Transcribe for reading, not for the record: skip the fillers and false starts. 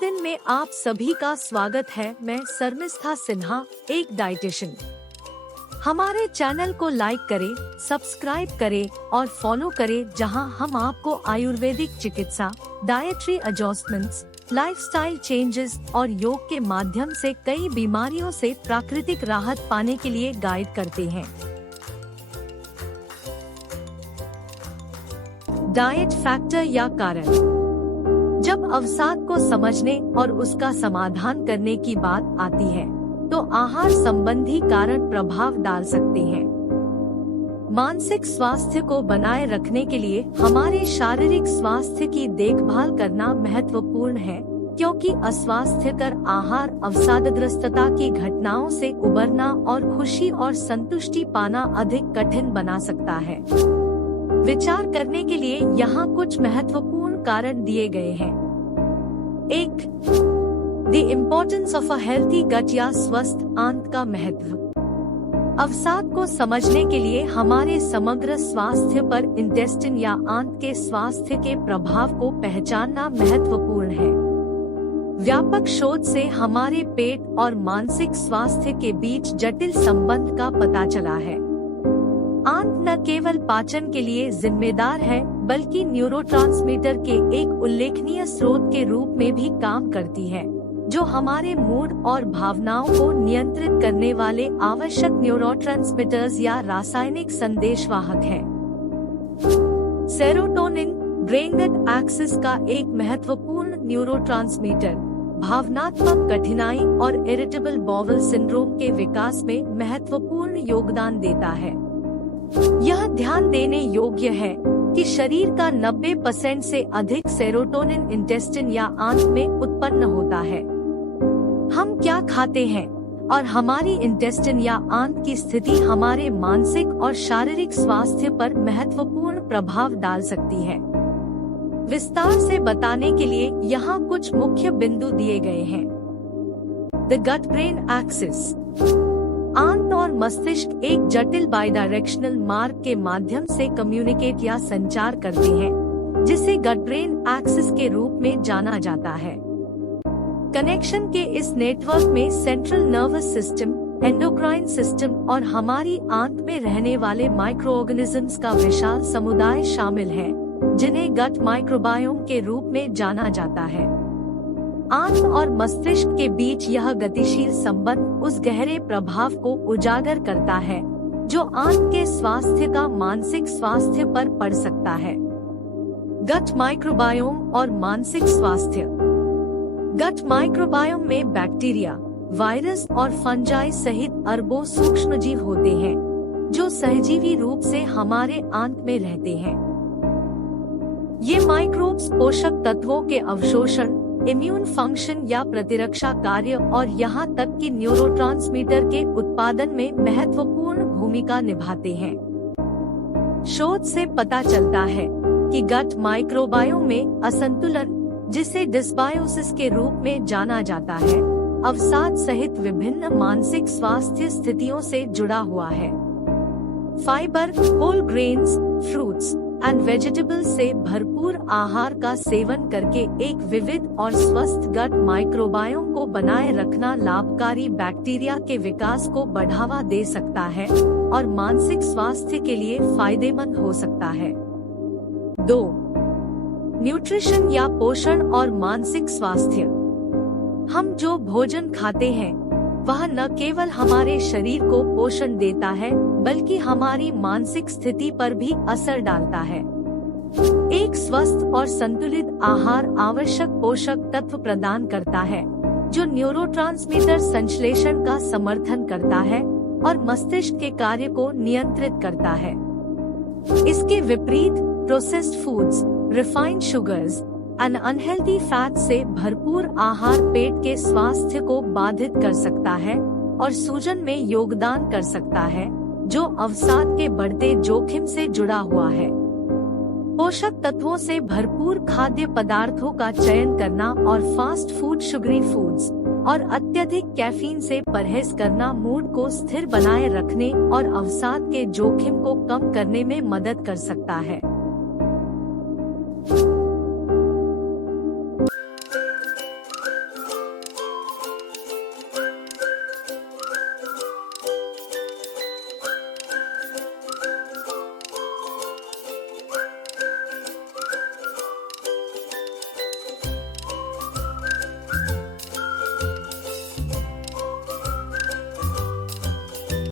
दिन में आप सभी का स्वागत है। मैं शर्मिष्ठा सिन्हा, एक डाइटिशियन। हमारे चैनल को लाइक करें, सब्सक्राइब करें और फॉलो करें, जहां हम आपको आयुर्वेदिक चिकित्सा, डाइटरी एडजस्टमेंट्स, लाइफस्टाइल चेंजेस और योग के माध्यम से कई बीमारियों से प्राकृतिक राहत पाने के लिए गाइड करते हैं। डाइट फैक्टर या कारण। जब अवसाद को समझने और उसका समाधान करने की बात आती है, तो आहार संबंधी कारण प्रभाव डाल सकते हैं। मानसिक स्वास्थ्य को बनाए रखने के लिए हमारे शारीरिक स्वास्थ्य की देखभाल करना महत्वपूर्ण है, क्योंकि अस्वास्थ्यकर आहार अवसादग्रस्तता की घटनाओं से उबरना और खुशी और संतुष्टि पाना अधिक कठिन बना सकता है। विचार करने के लिए यहाँ कुछ महत्वपूर्ण कारण दिए गए हैं। 1. The importance of a healthy gut या स्वस्थ आंत का महत्व। अवसाद को समझने के लिए हमारे समग्र स्वास्थ्य पर इंटेस्टिन या आंत के स्वास्थ्य के प्रभाव को पहचानना महत्वपूर्ण है। व्यापक शोध से हमारे पेट और मानसिक स्वास्थ्य के बीच जटिल संबंध का पता चला है। आंत न केवल पाचन के लिए जिम्मेदार है, बल्कि न्यूरोट्रांसमीटर के एक उल्लेखनीय स्रोत के रूप में भी काम करती है, जो हमारे मूड और भावनाओं को नियंत्रित करने वाले आवश्यक न्यूरोट्रांसमीटर्स या रासायनिक संदेशवाहक है। सेरोटोनिन ब्रेन-गट एक्सिस का एक महत्वपूर्ण न्यूरोट्रांसमीटर भावनात्मक कठिनाई और इरिटेबल बाउल सिंड्रोम के विकास में महत्वपूर्ण योगदान देता है। यह ध्यान देने योग्य है कि शरीर का 90% से अधिक सेरोटोनिन इंटेस्टिन या आंत में उत्पन्न होता है। हम क्या खाते हैं और हमारी इंटेस्टिन या आंत की स्थिति हमारे मानसिक और शारीरिक स्वास्थ्य पर महत्वपूर्ण प्रभाव डाल सकती है। विस्तार से बताने के लिए यहाँ कुछ मुख्य बिंदु दिए गए हैं। The gut brain axis. आंत और मस्तिष्क एक जटिल बाइडायरेक्शनल मार्ग के माध्यम से कम्युनिकेट या संचार करते हैं, जिसे गट ब्रेन एक्सिस के रूप में जाना जाता है। कनेक्शन के इस नेटवर्क में central nervous system, endocrine system और हमारी आंत में रहने वाले माइक्रोऑर्गेनिजम्स का विशाल समुदाय शामिल है, जिन्हें गट माइक्रोबायोम के रूप में जाना जाता है। आंत और मस्तिष्क के बीच यह गतिशील संबंध उस गहरे प्रभाव को उजागर करता है, जो आंत के स्वास्थ्य का मानसिक स्वास्थ्य पर पड़ सकता है। गट माइक्रोबायोम और मानसिक स्वास्थ्य। गट माइक्रोबायोम में बैक्टीरिया, वायरस और फंजाई सहित अरबों सूक्ष्मजीव होते हैं, जो सहजीवी रूप से हमारे आंत में रहते हैं। ये माइक्रोब्स पोषक तत्वों के अवशोषण, इम्यून फंक्शन या प्रतिरक्षा कार्य और यहाँ तक कि न्यूरोट्रांसमीटर के उत्पादन में महत्वपूर्ण भूमिका निभाते हैं। शोध से पता चलता है कि गट माइक्रोबायोम में असंतुलन, जिसे डिस्बायोसिस के रूप में जाना जाता है, अवसाद सहित विभिन्न मानसिक स्वास्थ्य स्थितियों से जुड़ा हुआ है। Fibre, whole grains, fruits and vegetables से भरपूर आहार का सेवन करके एक विविध और स्वस्थ गट माइक्रोबायोम को बनाए रखना लाभकारी बैक्टीरिया के विकास को बढ़ावा दे सकता है और मानसिक स्वास्थ्य के लिए फायदेमंद हो सकता है। 2. न्यूट्रिशन या पोषण और मानसिक स्वास्थ्य। हम जो भोजन खाते हैं, वह न केवल हमारे शरीर को पोषण देता है, बल्कि हमारी मानसिक स्थिति पर भी असर डालता है। एक स्वस्थ और संतुलित आहार आवश्यक पोषक तत्व प्रदान करता है, जो न्यूरोट्रांसमीटर संश्लेषण का समर्थन करता है और मस्तिष्क के कार्य को नियंत्रित करता है। इसके विपरीत processed foods, refined sugars and unhealthy fat से भरपूर आहार पेट के स्वास्थ्य को बाधित कर सकता है और सूजन में योगदान कर सकता है, जो अवसाद के बढ़ते जोखिम से जुड़ा हुआ है। पोषक तत्वों से भरपूर खाद्य पदार्थों का चयन करना और फास्ट फूड, शुगरी फूड्स और अत्यधिक कैफीन से परहेज करना मूड को स्थिर बनाए रखने और अवसाद के जोखिम को कम करने में मदद कर सकता है।